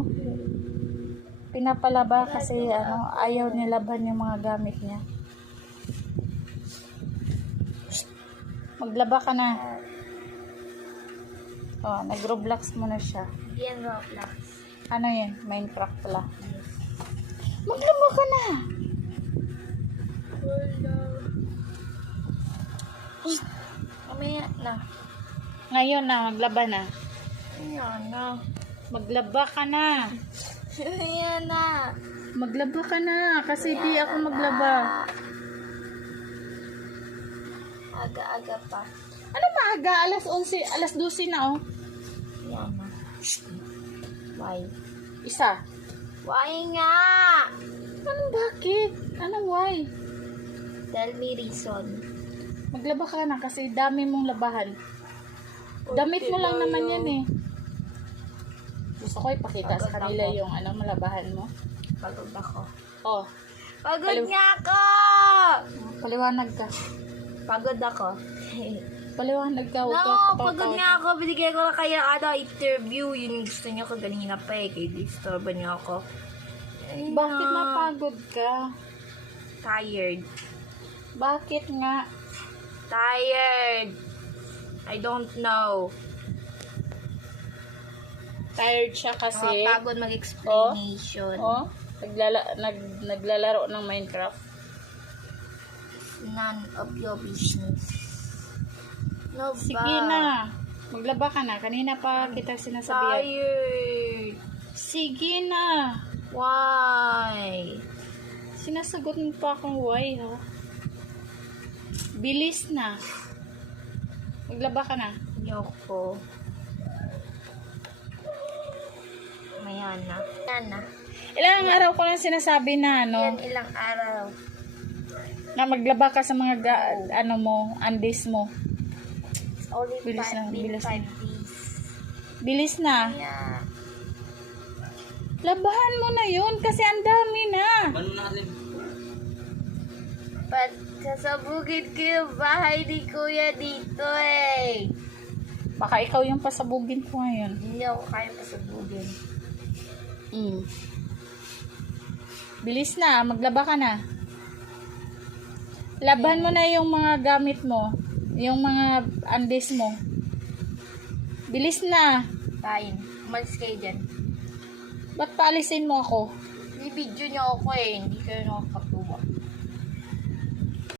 oh. Pinapalaba kasi ayaw nilaban yung mga gamit niya. Maglaba ka na. Oh, nag-Roblox mo na siya. Hindi yan Roblox. Ano yun? Minecraft pala. Maglaba ka na. Mamaya na. Ngayon na, maglaba na. Ayan na. Maglaba ka na. Ayan na. Maglaba ka na. Kasi di ako maglaba. Aga-aga pa. Ano maaga? Alas 11, alas 12 na oh. Ayan na. Why? Isa. Why nga? Anong bakit? Anong why? Tell me reason. Maglaba ka na kasi dami mong labahan. Damit mo lang naman yan eh. Gusto ko ipakita sa kanila yung malabahan mo. Pagod ako. Oh, Pagod nga ako! paliwanag ka. Pagod ako. Paliwanag ka. Huwag ka No, katawa-tawa. pagod nga ako. Binigyan ko na kaya interview. Yun yung gusto niyo ko ganina pa eh. Kaya disturban niyo ako. Ay, Bakit no. napagod ka? Tired. Bakit nga? Tired. I don't know. Tired siya kasi. Pagod mag-explanation. Oh, naglalaro ng Minecraft. None of your business. No ba? Sige na. Maglaba ka na. Kanina pa kita sinasabihan. Tired. Sige na. Why? Sinasagot mo pa akong why, ha? Bilis na. Maglaba ka na. Yoko. Maya na. Yan na. Ilang araw ko lang sinasabi na, Yan ilang araw. na maglaba ka sa mga undies mo. It's only Bilis na, 5 bilis na. days. Bilis na. Yeah. Labahan mo na yun kasi ang dami na. But sasabugin ko yung bahay ni Kuya dito eh. Baka ikaw yung pasabugin ko ngayon. Hindi ako kaya pasabugin. Bilis na, maglaba ka na. Laban mo na yung mga gamit mo. Yung mga undies mo. Bilis na. Fine. Umalis kayo dyan. Ba't paalisin mo ako? Ni-video niyo ako eh. Hindi kayo